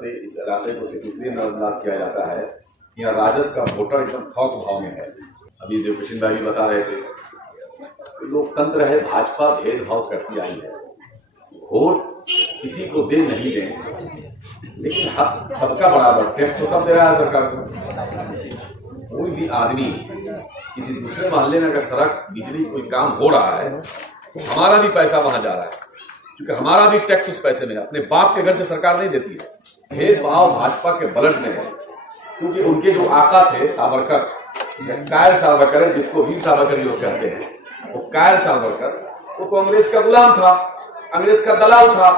से इस इलाके को सिर्फ इसलिए नजरअंदाज किया जाता है कि यहाँ राजद का वोटर एकदम थोक भाव में है। अभी जो किशन भाई भी बता रहे थे, लोकतंत्र है, भाजपा भेदभाव करती आई है, वोट किसी को दे नहीं दें, लेकिन हक सबका बराबर, टैक्स तो सब दे रहा है सरकार को। कोई भी आदमी किसी दूसरे मोहल्ले में अगर सड़क, बिजली, कोई काम हो रहा है तो हमारा भी पैसा वहां जा रहा है, क्योंकि हमारा भी टैक्स उस पैसे में है। अपने बाप के घर से सरकार नहीं देती है। भेदभाव भाजपा के ब्लड में है, क्योंकि उनके जो आका थे सावरकर, कायर सावरकर है, जिसको वीर सावरकर लोग कहते हैं, वो कायर सावरकर वो तो अंग्रेज का गुलाम था, अंग्रेज का दलाल था,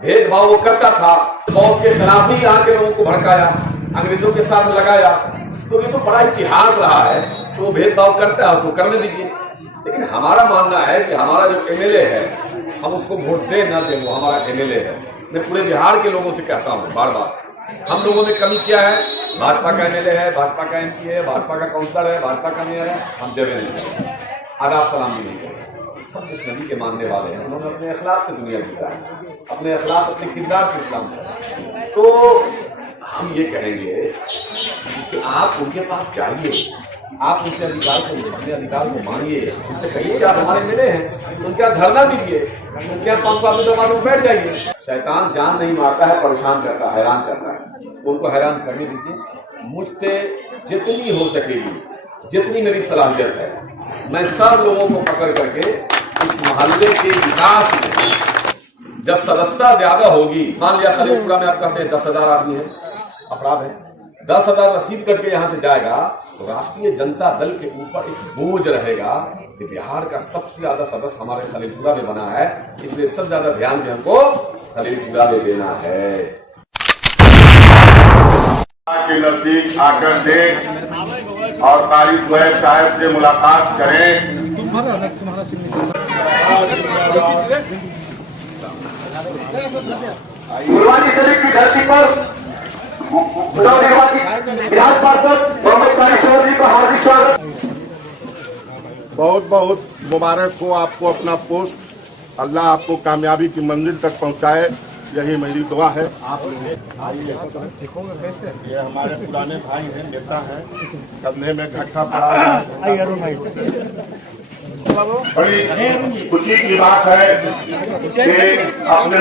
भेदभाव वो करता था, और उसके खिलाफ ही यहाँ के लोगों को भड़काया, अंग्रेजों के साथ लगाया। तो ये तो बड़ा इतिहास रहा है, तो वो भेदभाव करता है, उसको करने दीजिए। लेकिन हमारा मानना है कि हमारा जो एमएलए है, हम उसको वोट दे न दे, वो हमारा एमएलए है। मैं पूरे बिहार के लोगों से कहता हूँ बार बार, हम लोगों ने कमी किया है, भाजपा का एमएलए है, भाजपा का एमपी है, भाजपा का काउंसलर है, भाजपा का मेयर है, हम देवे नहीं, आदाब सलाम भी नहीं करें। हम जिस नबी के मानने वाले हैं, उन्होंने अपने अखलाक से दुनिया जीता है, अपने अखलाक, अपने किरदार से इस्लाम है। तो हम ये कहेंगे कि आप उनके पास जाइए, आप उनके अधिकार को, अपने अधिकार को मानिए, उनसे कहिए कि आप हमारे मिले हैं, उनका धरना दीजिए, उनके यहाँ 500 आदमी बैठ जाइए। शैतान जान नहीं मारता है, परेशान करता है, हैरान करता है, तो उनको हैरान करने दीजिए। मुझसे जितनी हो सकेगी, जितनी मेरी सलाहियत है, मैं सब लोगों को पकड़ करके इस मोहल्ले के विकास में, जब सदस्यता ज्यादा होगी, मान लिया खलीलपुरा में आप कहते हैं 10,000 आदमी है, अपराध है, 10,000 रसीद करके यहाँ से जाएगा, तो राष्ट्रीय जनता दल के ऊपर एक बोझ रहेगा कि बिहार का सबसे ज्यादा सदस्य हमारे खलीलपुरा में बना है, इसलिए सबसे ज्यादा ध्यान भी हमको खलीलपुरा में देना है। के नजदीक आकर दें और कारी सुहैब साहब से मुलाकात करें। गुरुवानी शरीफ की धरती पर विधान पार्षद मोहम्मद कारी सुहैब जी का हार्दिक स्वागत। बहुत बहुत मुबारक हो आपको अपना पोस्ट, अल्लाह आपको कामयाबी की मंजिल तक पहुंचाए, यही मेरी दुआ है। ये हमारे पुराने भाई हैं, नेता हैं, कंधे में घट्टा पड़ा है। बड़ी खुशी की बात है कि अपने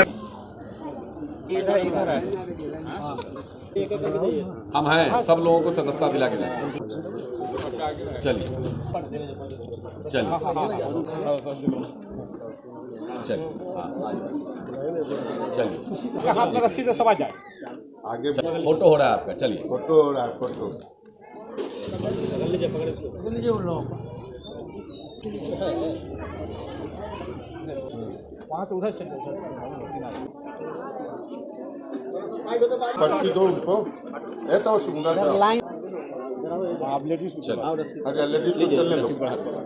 हम हैं, सब लोगों को सदस्यता दिला के लाए। चलिए चलिए चलिए, हाथ में रस्सी से सब आ जाए आगे। फोटो हो रहा है आपका, चलिए फोटो हो रहा है, फोटो वहाँ से उधर चले पर्ची दो उनको, ये तो सुंदर है। आप लेडीज अरे लेडीज को चलने दो,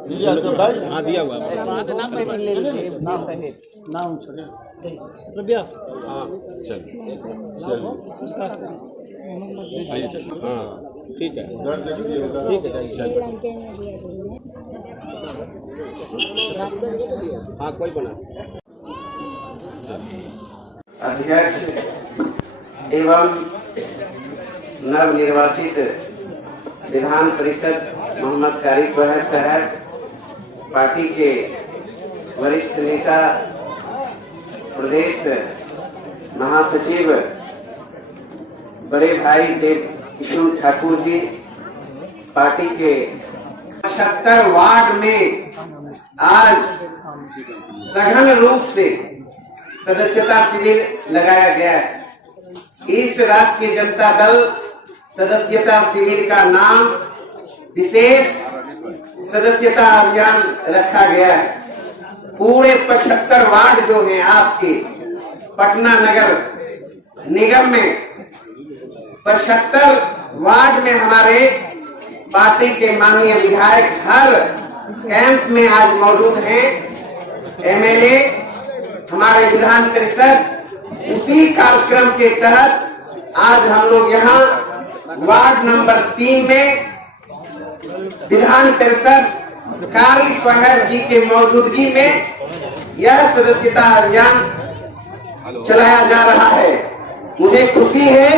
लीजिए भाई। हाँ दिया हुआ नाम रबिया। हाँ चलिए, हाँ ठीक है, उधर देखिए, उधर ठीक है, चलिए। हाँ कोई बना अध्यक्ष एवं नवनिर्वाचित विधान परिषद मोहम्मद कारी सुहैब साहब, पार्टी के वरिष्ठ नेता, प्रदेश महासचिव बड़े भाई देव किशोर ठाकुर जी, पार्टी के 76 वार्ड में आज सघन रूप से सदस्यता शिविर लगाया गया है। इस राष्ट्रीय जनता दल सदस्यता शिविर का नाम विशेष सदस्यता अभियान रखा गया है। पूरे 75 वार्ड जो हैं आपके पटना नगर निगम में, 75 वार्ड में हमारे पार्टी के माननीय विधायक हर कैंप में आज मौजूद हैं। एमएलए, हमारे विधान परिषद, उसी कार्यक्रम के तहत आज हम लोग यहाँ वार्ड नंबर 3 में विधान परिषद कारी सुहैब जी के मौजूदगी में यह सदस्यता अभियान चलाया जा रहा है। मुझे खुशी है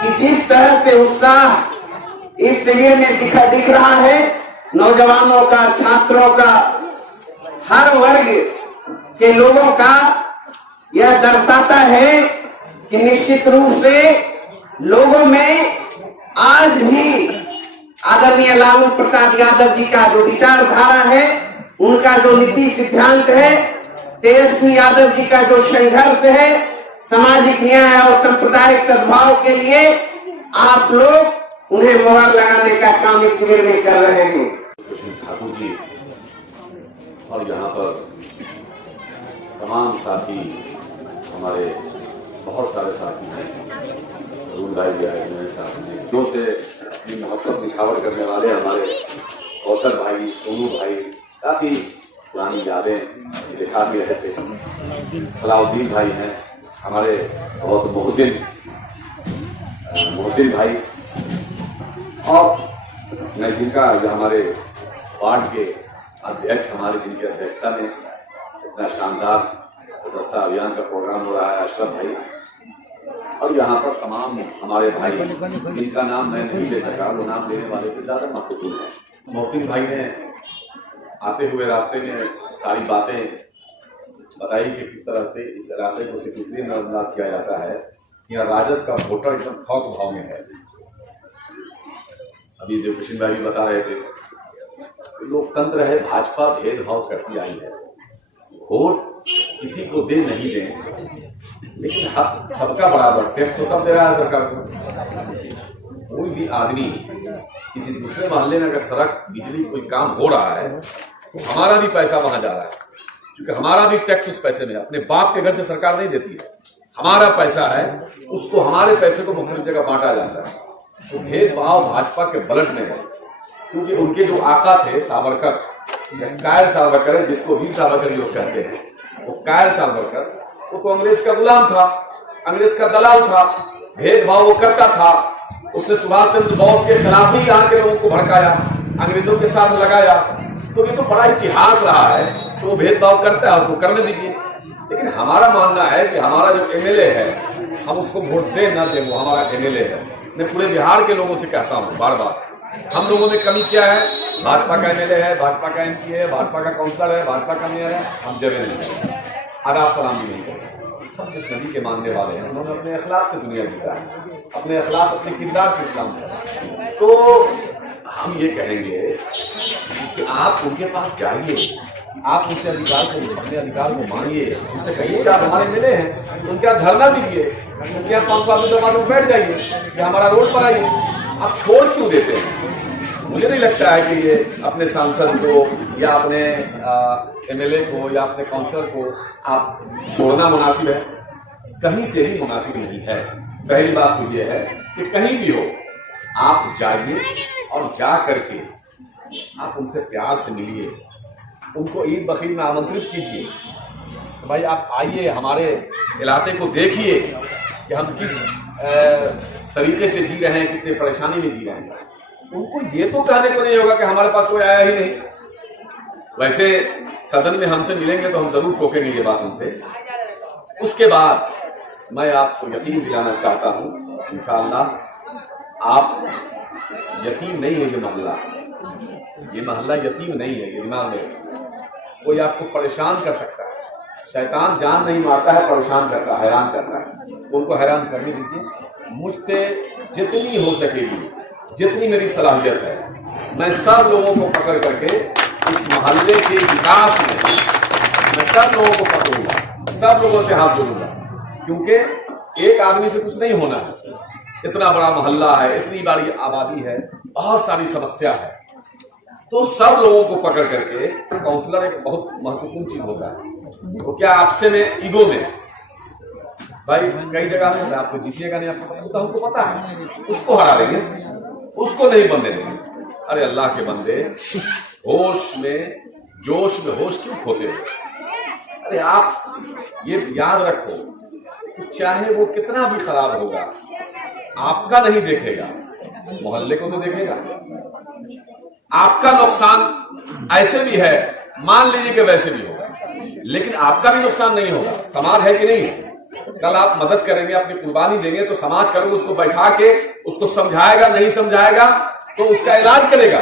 कि जिस तरह से उत्साह इस शिविर में दिख रहा है, नौजवानों का, छात्रों का, हर वर्ग के लोगों का, यह दर्शाता है कि निश्चित रूप से लोगों में आज भी आदरणीय लालू प्रसाद यादव जी का जो विचारधारा है, उनका जो नीति सिद्धांत है, तेजस्वी यादव जी का जो संघर्ष है, सामाजिक न्याय और सांप्रदायिक सद्भाव के लिए आप लोग उन्हें मोहर लगाने का काम इस शिविर में कर रहे हैं। कृष्ण ठाकुर जी और यहाँ पर तमाम साथी, हमारे बहुत सारे साथी हैं, अरुण भाई भी आए मेरे साथ में, जो से अपनी मोहब्बत निछावर करने वाले हमारे कौशल भाई, सोनू भाई, काफी पुरानी यादें दिखा भी रहे थे। सलाउद्दीन भाई हैं हमारे, बहुत मोहसिन भाई, और मैं जिनका जो हमारे वार्ड के अध्यक्ष, हमारे जिनकी अध्यक्षता में इतना शानदार सदस्यता अभियान का प्रोग्राम हो रहा है, अशरफ भाई, और यहाँ पर तमाम हमारे भाई जिनका नाम मैं नहीं ले सका, वो नाम लेने वाले से ज्यादा महत्वपूर्ण है। मोहसिन भाई ने आते हुए रास्ते में सारी बातें बताई कि किस तरह से इस इलाके को सिर्फ इसलिए नजरअंदाज किया जाता है कि यहाँ राजद का वोटर एकदम थोक भाव में है। अभी जो कृष्ण भाई भी बता रहे थे, लोकतंत्र है, भाजपा भेदभाव करती आई है, वोट किसी को दे नहीं दें, लेकिन सबका बराबर टैक्स तो सब दे रहा है सरकार को। कोई भी आदमी किसी दूसरे मोहल्ले में अगर सड़क, बिजली, कोई काम हो रहा है तो हमारा भी पैसा वहां जा रहा है, क्योंकि हमारा भी टैक्स उस पैसे में, अपने बाप के घर से सरकार नहीं देती है, हमारा पैसा है, उसको हमारे पैसे को मुख्तलिफ जगह बांटा जाता है। तो भेदभाव भाजपा के ब्लड में है, क्योंकि उनके जो आका थे सावरकर, कायर सावरकर है, जिसको वीर सावरकर लोग कहते हैं, वो कायर सावरकर, वो तो अंग्रेज का गुलाम था, अंग्रेज का दलाल था, भेदभाव वो करता था। उसने सुभाष चंद्र बोस के खिलाफ ही यहाँ के लोगों को भड़काया, अंग्रेजों के साथ लगाया। तो ये तो बड़ा इतिहास रहा है, तो वो भेदभाव करता है, उसको करने दीजिए। लेकिन हमारा मानना है कि हमारा जो एमएलए है, हम उसको वोट दे ना दे, वो हमारा एमएलए है। मैं पूरे बिहार के लोगों से कहता हूँ बार बार, हम लोगों में कमी क्या है? भाजपा का एमएलए है, भाजपा का एमपी है, भाजपा का काउंसलर है, भाजपा का मेयर है, हम जब नहीं आदाब सलाम भी नहीं करते। हम जिस नबी के मानने वाले हैं, उन्होंने अपने अखलाक से दुनिया जीता है, अपने अखलाक, अपने किरदार से इस्लाम से। तो हम ये कहेंगे कि आप उनके पास जाइए, आप उनसे अधिकार को, अपने अधिकार को मानिए, उनसे कहिए कि आप हमारे मिले हैं, उनके यहाँ धरना दीजिए, उनके यहाँ 500 आदमी जमा लोग बैठ जाइए कि हमारा रोड पर आइए। आप छोड़ क्यों देते हैं? मुझे नहीं लगता है कि ये अपने सांसद को या अपने एमएलए को या अपने काउंसलर को आप छोड़ना मुनासिब है, कहीं से भी मुनासिब नहीं है। पहली बात तो ये है कि कहीं भी हो आप जाइए और जा करके आप उनसे प्यार से मिलिए, उनको ईद बकरीद में आमंत्रित कीजिए। तो भाई आप आइए, हमारे इलाके को देखिए कि हम किस तरीके से जी रहे हैं, कितने परेशानी में जी रहे हैं। उनको ये तो कहने को नहीं होगा कि हमारे पास कोई आया ही नहीं। वैसे सदन में हमसे मिलेंगे तो हम जरूर टोकेंगे ये बात उनसे। उसके बाद मैं आपको यकीन दिलाना चाहता हूँ, इंशाअल्लाह आप यतीम नहीं है, ये महल्ला यतीम नहीं है, ये दिमाग में कोई आपको परेशान कर सकता है। शैतान जान नहीं मारता है, परेशान करता है, हैरान करता है, उनको हैरान करने दीजिए। मुझसे जितनी हो सकेगी, जितनी मेरी सलाहियत है, मैं सब लोगों को पकड़ करके इस मोहल्ले के विकास में मैं सब लोगों को पकड़ूंगा, सब लोगों से हाथ जोड़ूंगा, क्योंकि एक आदमी से कुछ नहीं होना है। इतना बड़ा मोहल्ला है, इतनी बड़ी आबादी है, बहुत सारी समस्या है, तो सब लोगों को पकड़ करके काउंसलर एक बहुत महत्वपूर्ण चीज होता है। तो क्या आपसे में ईगो में भाई कई जगह में आपको जीतिएगा नहीं, आपको हमको पता है, उसको हरा देंगे, उसको नहीं बनने देंगे। अरे अल्लाह के बंदे, होश में, जोश में होश क्यों खोते हो? अरे आप ये याद रखो कि चाहे वो कितना भी खराब होगा, आपका नहीं देखेगा, मोहल्ले को तो देखेगा। आपका नुकसान ऐसे भी है, मान लीजिए कि वैसे भी होगा, लेकिन आपका भी नुकसान नहीं होगा। समाज है कि नहीं? कल आप मदद करेंगे, अपनी कुर्बानी देंगे तो समाज करोगे, उसको बैठा के उसको समझाएगा, नहीं समझाएगा तो उसका इलाज करेगा।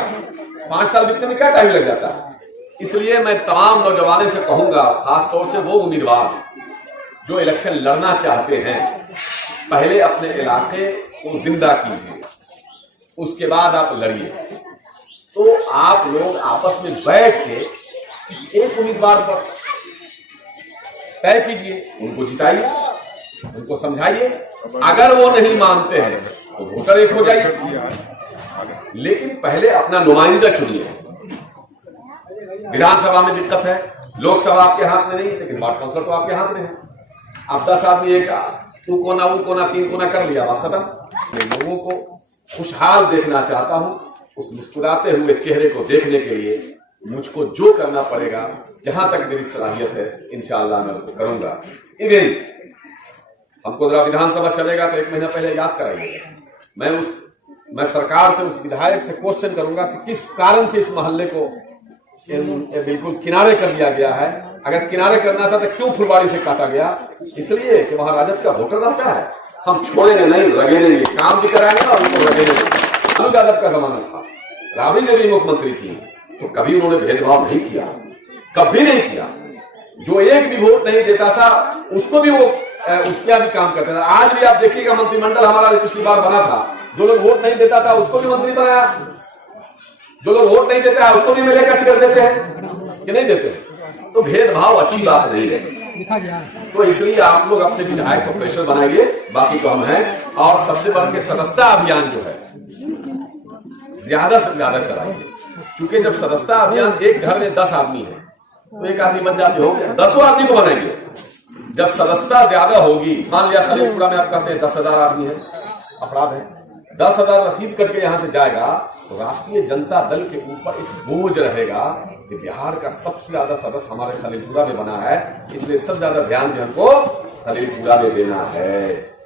5 साल बीतने में क्या टाइम लग जाता है। इसलिए मैं तमाम नौजवानों से कहूंगा, खासतौर से वो उम्मीदवार जो इलेक्शन लड़ना चाहते हैं, पहले अपने इलाके को जिंदा कीजिए, उसके बाद आप लड़िए। तो आप लोग आपस में बैठ के एक उम्मीदवार पर तय कीजिए, उनको जिताइए, उनको समझाइए। अगर वो नहीं मानते हैं तो वोटर एक हो जाइए, लेकिन पहले अपना नुमाइंदा चुनिए। विधानसभा में दिक्कत है, लोकसभा आपके हाथ में नहीं, लेकिन वार्ड काउंसिलर तो आपके हाथ में है। आप 10 आदमी एक टू कोना, वो कोना, 3 कोना कर लिया, बात खत्म। मैं लोगों को खुशहाल देखना चाहता हूं, उस मुस्कुराते हुए चेहरे को देखने के लिए मुझको जो करना पड़ेगा, जहां तक मेरी सलाहियत है, इंशाअल्लाह मैं उसको करूंगा। इवन हमको जरा विधानसभा चलेगा तो 1 महीना पहले याद कराइएगा। मैं सरकार से, उस विधायक से क्वेश्चन करूंगा कि किस कारण से इस मोहल्ले को बिल्कुल किनारे कर दिया गया है। अगर किनारे करना था तो क्यों फुलवाड़ी से काटा गया? इसलिए कि वहां राजद का वोटर रहता है। हम छोड़ेंगे नहीं, लगेंगे, काम भी कराएंगे और उनको लगेंगे। लालू यादव का जमाना था, राबड़ी देवी मुख्यमंत्री थी, तो कभी उन्होंने भेदभाव नहीं किया, कभी नहीं किया। जो एक भी वोट नहीं देता था उसको भी वो उसका भी काम करता था। आज भी आप देखिएगा, मंत्रिमंडल हमारा पिछली बार बना था, जो लोग वोट नहीं देता था उसको भी मंत्री बनाया, जो लोग वोट नहीं देते हैं उसको भी मिले कट कर देते हैं कि नहीं देते। तो भेदभाव अच्छी बात नहीं है। तो इसलिए आप लोग अपने विधायक को प्रेशर बनाइए, बाकी तो हम हैं। और सबसे बढ़ के सदस्यता अभियान जो है ज्यादा से ज्यादा चलाइए, क्योंकि जब सदस्यता अभियान, एक घर में 10 आदमी है तो एक आदमी बन जाते हो गया, 10 आदमी को बनाइए। जब सदस्यता ज्यादा होगी, मान लिया खलीलपुरा में आप कहते हैं 10,000 आदमी है, अपराध है, 10,000 रसीद करके यहां से जाएगा तो राष्ट्रीय जनता दल के ऊपर एक बोझ रहेगा कि बिहार का सबसे ज्यादा सदस्य हमारे खलीलपुरा में बना है, इसलिए सबसे ज्यादा ध्यान जो हमको खलीलपुरा में देना है।